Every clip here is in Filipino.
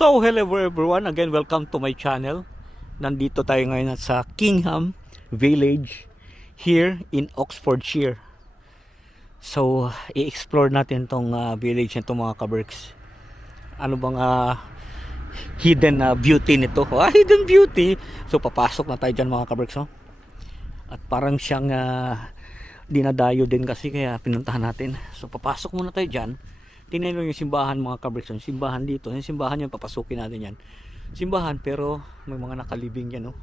So hello everyone, again welcome to my channel. Nandito tayo ngayon sa Kingham Village here in Oxfordshire. So i-explore natin tong village nito mga kaberks. Ano bang hidden beauty nito? Hidden beauty. So papasok na tayo dyan mga kaberks, oh. At parang siyang dinadayo din kasi kaya pinuntahan natin. So papasok muna tayo dyan. Tingnan nyo yung simbahan mga kaberks. Yung simbahan dito, yung simbahan yan, papasukin natin yan. Simbahan pero may mga nakalibing yan, no?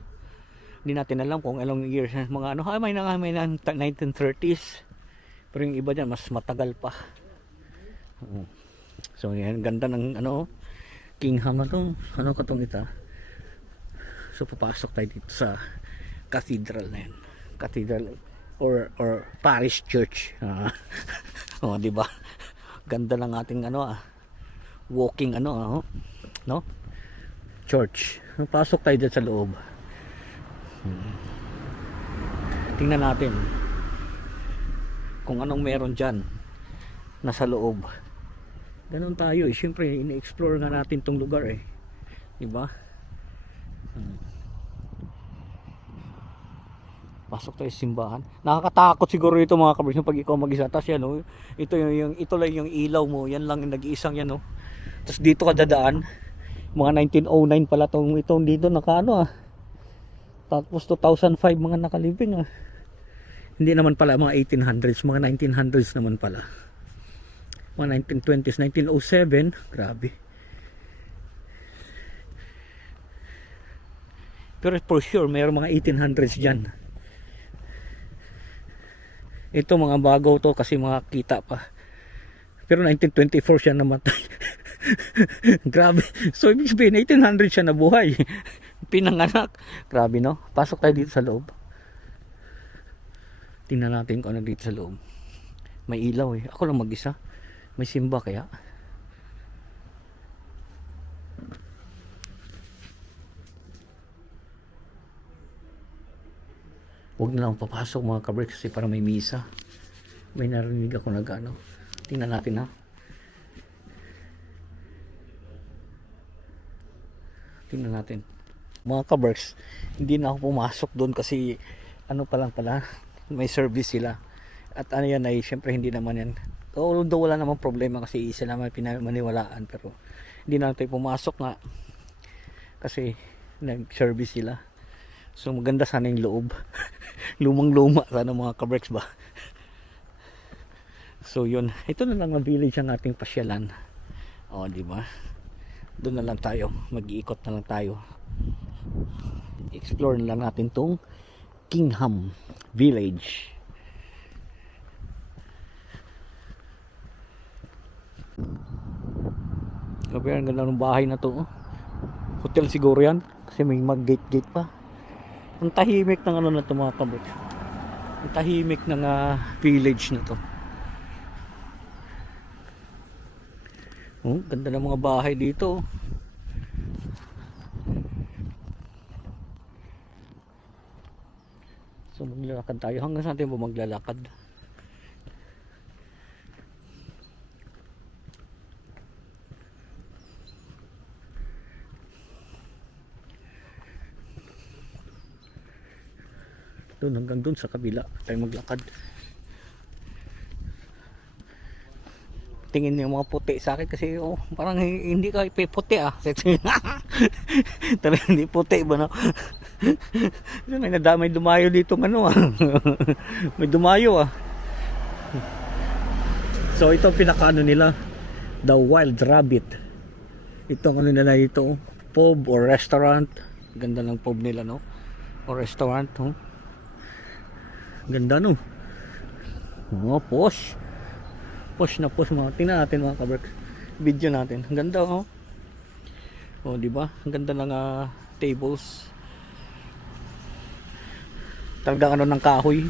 Hindi natin alam kung ilang years, mga ano, may na 1930s. Pero yung iba dyan mas matagal pa. So yan, ganda ng ano, Kingham na to. Ano ka tong ita? So papasok tayo dito sa cathedral na yan. Cathedral or parish church. Oh, di ba? Ganda ng ating ano walking no church. Pasok tayo dyan sa loob. Tingnan natin kung anong meron dyan nasa loob. Ganon tayo siyempre ini-explore nga natin tong lugar diba? Pasok tayo sa simbahan. Nakakatakot siguro ito mga kabrys pag ikaw mag-isa. Tapos yan, oh, ito lang yung ilaw mo. Yan lang yung nag-iisang yan. Oh. Tapos dito ka dadaan. Mga 1909 pala itong dito nakaano . Tapos 2005 mga nakalibing . Hindi naman pala mga 1800s. Mga 1900s naman pala. Mga 1920s, 1907. Grabe. Pero for sure, mayroong mga 1800s dyan. Ito mga bago to kasi mga kita pa. Pero 1924 siya namatay. Grabe. So ibig sabihin 1800 siya nabuhay. Pinanganak. Grabe no. Pasok tayo dito sa loob. Tingnan natin kung ano dito sa loob. May ilaw Ako lang mag-isa. May simba kaya. Huwag na lang papasok mga kabricks kasi para may misa. May narinig ako na gano. Tingnan natin Tingnan natin. Mga kabricks, hindi na ako pumasok doon kasi ano pa lang pala, may service sila. At ano yan syempre hindi naman yan. Although wala namang problema kasi sila may pinamaniwalaan pero hindi na tayo pumasok nga kasi nag-service sila. So maganda sana yung loob. Lumang-luma sana mga kabricks ba. So yun, ito na lang ang village ang ating pasyalan. Di ba? Doon na lang tayo, mag-iikot na lang tayo. Explore na lang natin tong Kingham Village. Grabe, ang ganda ng bahay na to. Hotel siguro yan kasi may mag-gate pa. Ang tahimik ng ano na ito mga kabricks. Ang tahimik ng village na to. Ganda ng mga bahay dito. So maglalakad tayo. Hanggang saan tayo maglalakad? Doon hanggang doon sa kabila tayo maglakad. Tingin niyo mga puti sa akin kasi parang hindi ka puti Talaga hindi puti ba no? May dumayo dito may dumayo So ito pinakaano nila, the Wild Rabbit. Itong ano nila dito, pub or restaurant. Ganda ng pub nila no, or restaurant Ganda no. Posh na posh mga. Tingnan natin mga kaberks. Video natin. Ang ganda di ba? Ang ganda ng tables. Talagang ng kahoy.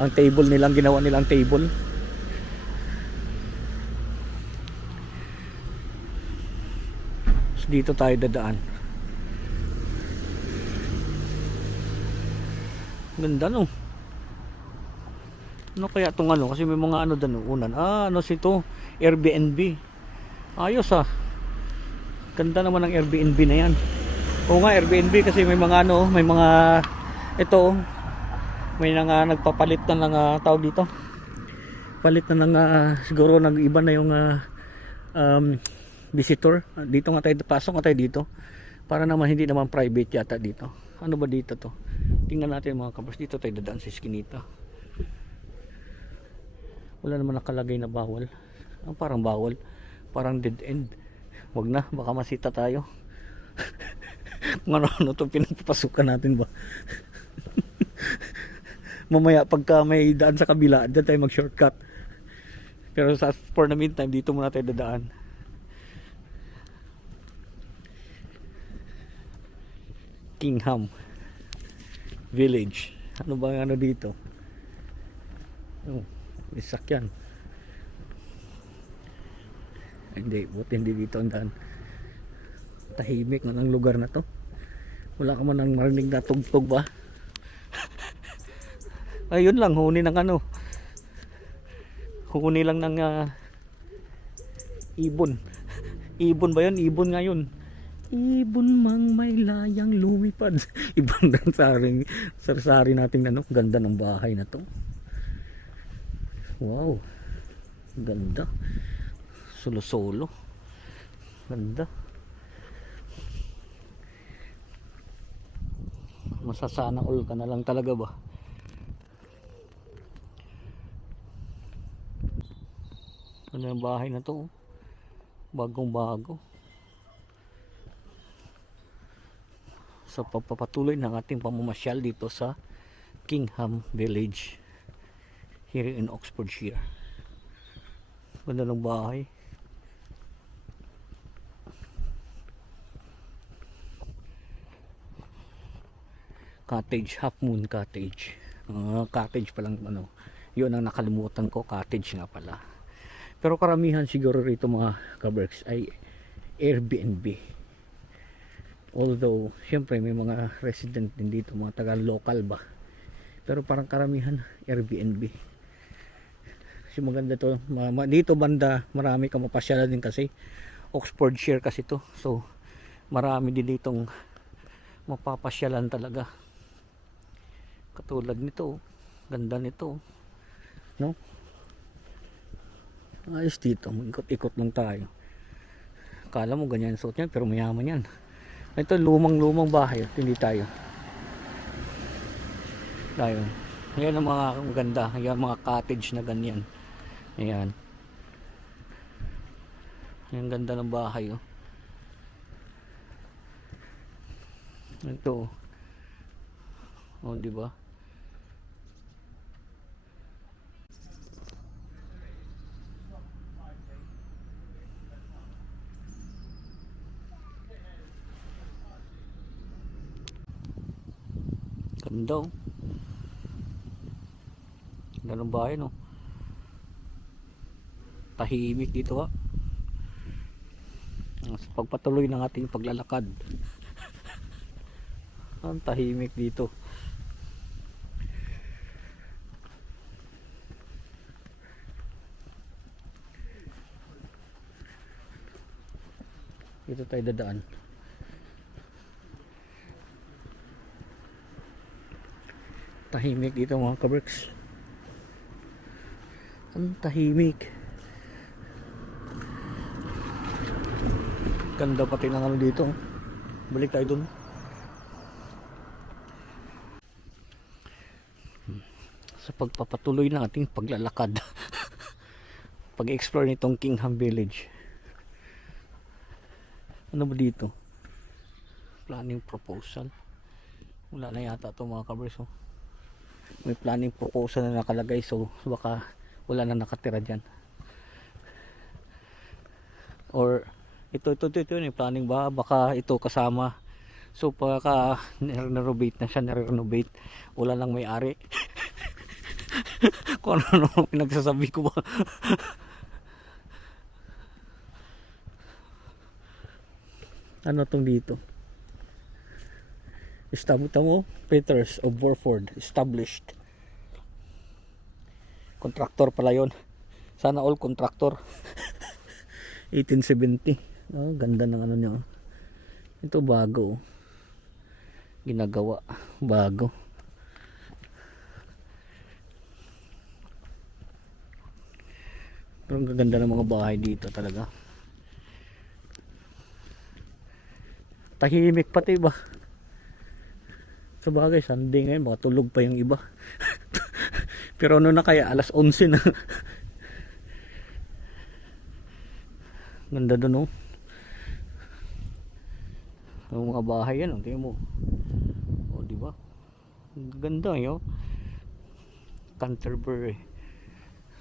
Ang table nilang ginawa nilang table. So, dito tayo dadaan. Ganda no. Ano kaya itong kasi may mga doon unan. Sito? Airbnb. Ayos Ganda naman ng Airbnb na yan. Oo nga, Airbnb kasi may mga ano, may mga ito, may nagpapalit na ng tawag dito. Palit na ng siguro nag-iba na yung visitor. Dito nga tayo, pasok nga tayo dito. Para naman hindi naman private yata dito. Ano ba dito to? Tingnan natin mga kabros. Dito tayo dadaan sa eskinita. Wala naman nakalagay na bawal. Parang bawal. Parang dead end. Wag na, baka masita tayo. Kung ano to pinapapasukan natin ba? Mamaya pagka may daan sa kabila, dyan tayo mag shortcut. Pero for the meantime, dito muna tayo dadaan. Kingham Village. Ano ba ano dito? Oh, may sakyan. Hindi, buti hindi dito ang daan. Tahimik na ng lugar na to. Wala ka man nang marinig na tugtog ba? Ayun lang, huni ng ano. Huni lang ng ibon. Ibon ba yun? Ibon nga yun. Ibon mang may layang lumipad. Ibon lang sari nating ano. Ganda ng bahay na to. Wow. Ganda. Solo-solo. Ganda. Masasana all ka na lang talaga ba? Ano yung bahay na to? Bagong bago. Sa pagpapatuloy ng ating pamamasyal dito sa Kingham Village here in Oxfordshire. Ganda ng bahay. Cottage, Half Moon Cottage. Cottage pa lang ano. Yun ang nakalimutan ko, cottage nga pala. Pero karamihan siguro rito mga kaberks ay Airbnb. Although, syempre may mga resident din dito, mga taga-local ba. Pero parang karamihan Airbnb. Kasi maganda to. Dito banda, marami kang mapasyalan din kasi. Oxfordshire kasi to. So, marami din ditong mapapasyalan talaga. Katulad nito. Ganda nito. No? Ayos dito. Ikot-ikot lang tayo. Kala mo ganyan suot yan, pero mayaman yan. Ito lumang bahay, hindi tayo. Ayun. Ayan ang mga maganda, ayan mga cottage na ganyan. Ayan. Ang ganda ng bahay, oh. Ito. Oh, di ba? Ganda, oh. Ganda ng bahay, no? Tahimik dito, ha? Sa pagpatuloy ng ating paglalakad. Ang tahimik dito. Dito tayo dadaan. Tahimik dito mga kaberks. Ang tahimik. Ganda pati ng ano dito. Balik tayo dun. Sa pagpapatuloy ng ating paglalakad. Pag-explore nitong Kingham Village. Ano ba dito? Planning proposal. Wala na yata ito mga kabers, oh. May planning proposal na nakalagay, so baka wala na nakatira dyan. Or ito yung planning ba? Baka ito kasama. So pagka nirenovate na siya, nirenovate, wala lang may-ari. Kung ano pinagsasabi ko ba. Ano tong dito? Tamo, Peters of Burford, established. Kontraktor pala yon. Sana all kontraktor. 1870. Oh, ganda ng ano niya. Oh. Ito bago. Oh. Ginagawa. Bago. Pero ang gaganda ng mga bahay dito talaga. Tahimik pati ba? Sa bagay, Sunday ngayon, baka tulog pa yung iba. Pero ano na kaya, alas 11 na. Ganda doon, oh. Ang mga bahay yan, oh, tingnan mo. Oh, di ba? Ganda, yo. Canterbury.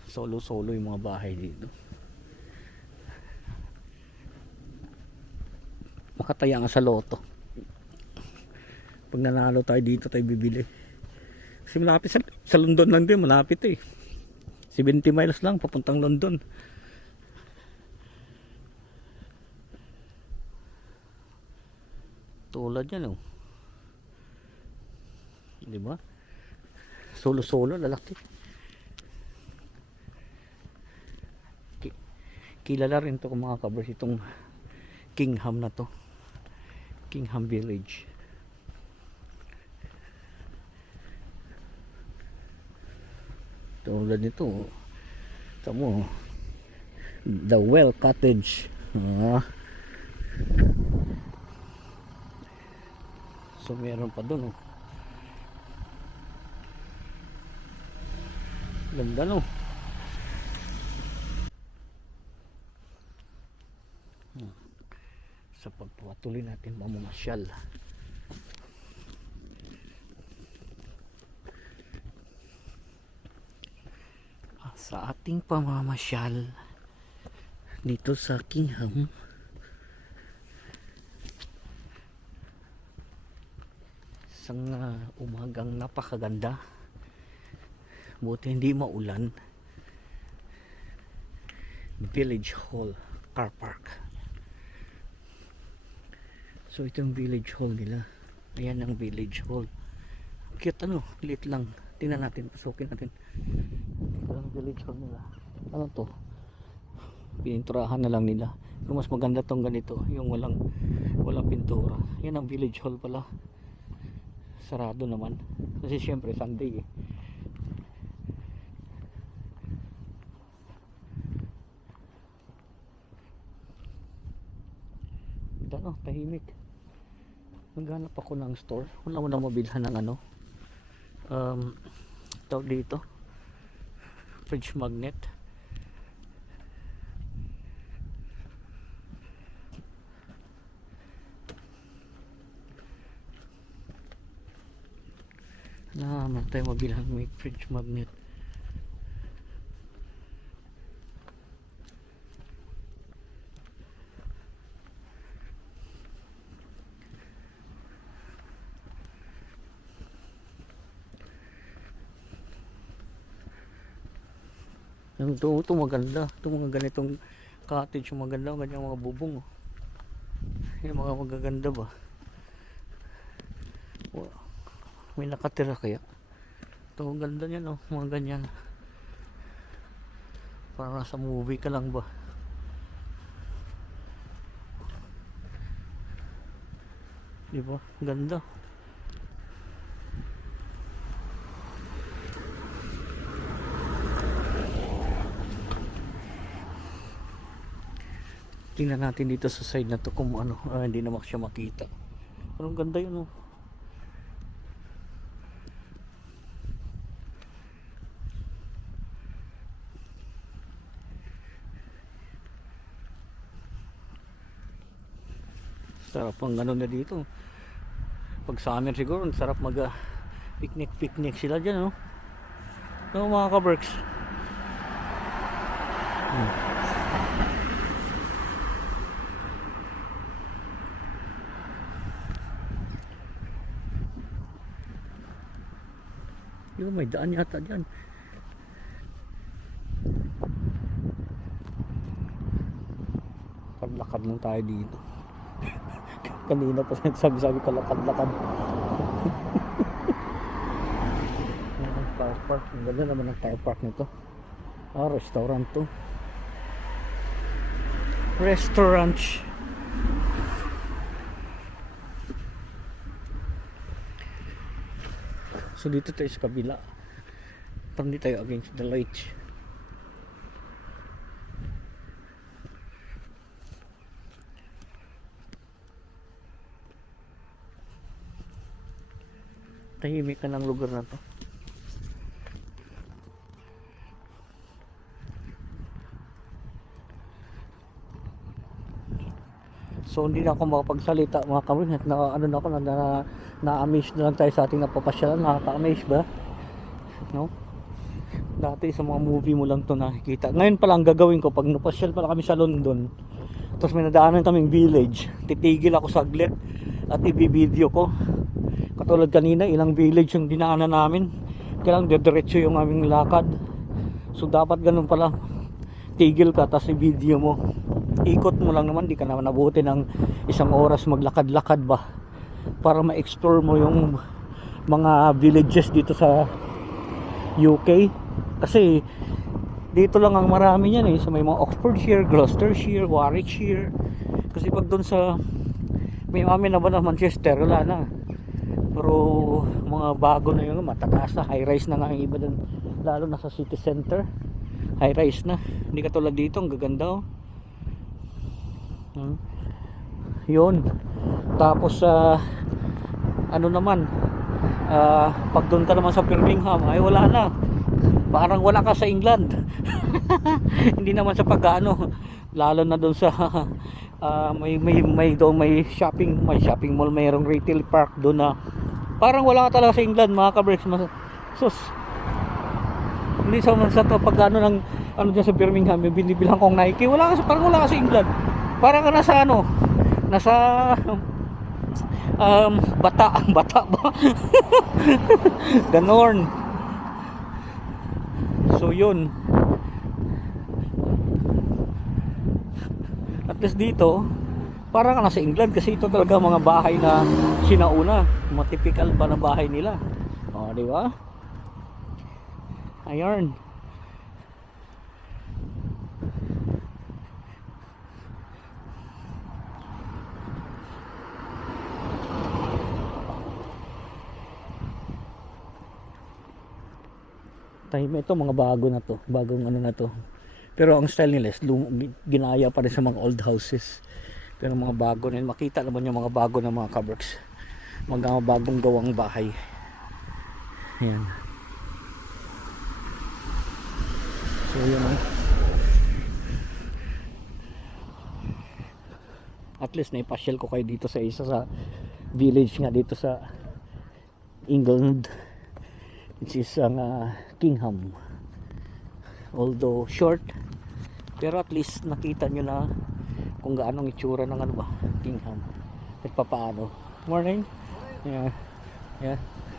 Solo-solo yung mga bahay dito. Makataya nga sa loto. Pag nanalo tayo dito tayo bibili. Kasi malapit sa London lang din, malapit eh. 70 miles lang papuntang London. Tulad yan, oh. Di ba? Solo-solo, lalaki. Kilala rin to kung mga kabers itong Kingham na to. Kingham Village. Tulad nito, tamo, The Well Cottage. So meron pa doon, oh. Ganda, no? Sa pagpatuloy natin mamamasyal. Sa ating pamamasyal dito sa Kingham, isang umagang napakaganda, buti hindi maulan. Village Hall Car Park. So ito yung Village Hall nila. Ayan ang Village Hall. Cute, ano, liit lang. Tingnan natin, pasukin natin. Ito ang Village Hall nila. Ano to? Pininturahan na lang nila. Kung mas maganda tong ganito, yung walang pintura. Yan ang Village Hall pala. Sarado naman. Kasi syempre Sunday eh. Ito, no, tahimik. Naghanap ako ng store. Wala mo na mabilhan ng ano. Tawag dito. Fridge magnet. Naman tayo mabilhan may fridge magnet. Ito maganda. Ito mga ganitong cottage maganda. Ganyan mga bubong. Oh. Yung mga magaganda ba? Wow. May nakatira kaya. Ito ang ganda niyan, oh. Mga ganyan. Para sa movie ka lang ba? Diba? Ganda. Tingnan natin dito sa side na to kung ano, hindi naman siya makita. Pero ang ganda yun, oh. Sarap ang ano na dito. Pag summer siguro, sarap mag picnic sila dyan, no? No, mga ka-Berks. Yun, may daan yata dyan. Lakad lang tayo dito. Kanina pa sabi kalakad-lakad. Car park. Ang ganda naman ang car park nito. Restaurant to. Restaurant. So dito tayo sa kabila. Parang di tayo against the light. Tahimik ka ng lugar na to. So hindi na ako makapagsalita mga kabroks at ano na ako na-amaze na lang tayo sa ating napapasyalan. Nakaka-amaze ba? No? Dati sa mga movie mo lang to nakikita. Ngayon pa lang gagawin ko pag napasyal pala kami sa London. Tapos may nadaanan kaming village. Titigil ako saglit at i-video ko. Katulad kanina, ilang village yung dinaanan namin. Kailang diretso yung aming lakad. So dapat ganun pala. Tigil ka tapos i-video mo. Ikot mo lang naman, di ka naman nabuti ng isang oras maglakad-lakad ba para ma-explore mo yung mga villages dito sa UK. Kasi dito lang ang marami yan sa may mga Oxfordshire, Gloucestershire, Warwickshire. Kasi pag doon sa may amin na ba na Manchester, wala na. Pero mga bago na yung matataas na, high rise na nga yung iba doon, lalo na sa city center. High rise na, hindi katulad dito, ang gaganda yun. Tapos ano naman, pag doon ka naman sa Birmingham ay wala na, parang wala ka sa England. Hindi naman sa pagkaano, lalo na doon sa may shopping mall, mayroong retail park doon na parang wala ka talaga sa England mga kabreks. Sus, hindi sa pagkano ng ano dyan sa Birmingham yung binibilang kong Nike, parang wala ka sa England. Parang ka nasa nasa bata ba? Ganon. So yun, at least dito parang ka nasa England kasi ito talaga mga bahay na sinauna, mga typical pa na bahay nila. Di ba? Ayun. Ito mga bago na to, bagong ano na to, pero ang style nila is ginaya pa rin sa mga old houses, pero mga bago na yun. Makita naman yung mga bago na mga kabreks, mga bagong gawang bahay. Ayan. So yun, at least naipasyal ko kayo dito sa isa sa village nga dito sa England, which is ang Kingham. Although short, pero at least nakita nyo na kung gaano ang itsura ng ano ba, Kingham. At papaano. Morning.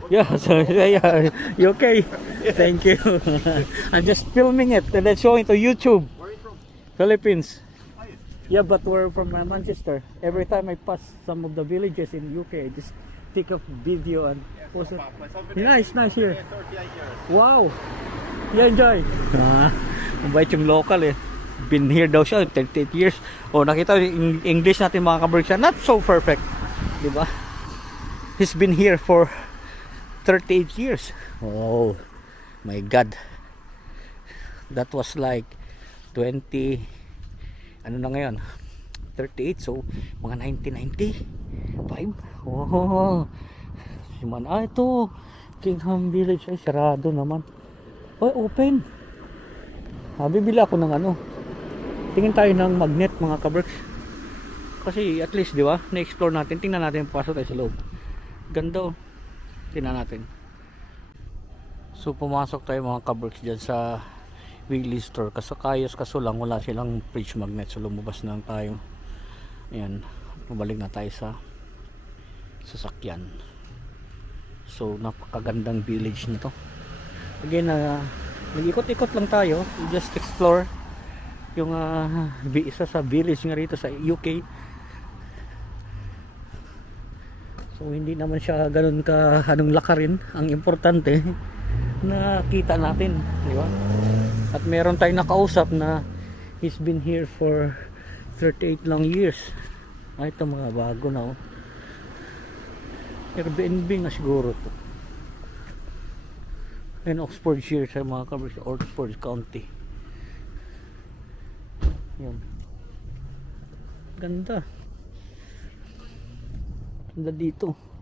Yeah, so yeah, you okay? Thank you. I'm just filming it and then showing to YouTube. Where are you from? Philippines. Are you? Yeah, but we're from Manchester. Every time I pass some of the villages in UK, I just take a video and post it. Yeah, it's nice here. 38 years. Wow! You enjoy? Mabait yung local Been here daw siya 38 years. Nakita yung English natin mga kabreks, not so perfect, di ba? He's been here for 38 years. Oh my God, that was like 20 ano na ngayon, 38, so mga 1995. Ito Kingham Village ay sarado naman. Open. Bibili ako ng tingin tayo ng magnet mga kabreks, kasi at least di ba na-explore natin. Tingnan natin, pasok tayo sa loob. Ganda tingnan natin. So pumasok tayo mga kabreks dyan sa Wiggly Store, kaso lang wala silang fridge magnet, so lumabas na lang tayo. Ayan, pabalik na tayo sa sasakyan. So napakagandang village nito. Again, nag-ikot-ikot lang tayo, just explore yung isa sa village nga rito sa UK. So hindi naman siya ganun ka lakarin. Ang importante nakita natin, di ba? At meron tayong nakausap na he's been here for 38 long years. Ito mga bago na Airbnb na siguro to. And Oxfordshire sa mga kabers, Oxford County. Yan. Ganda. Ganda dito.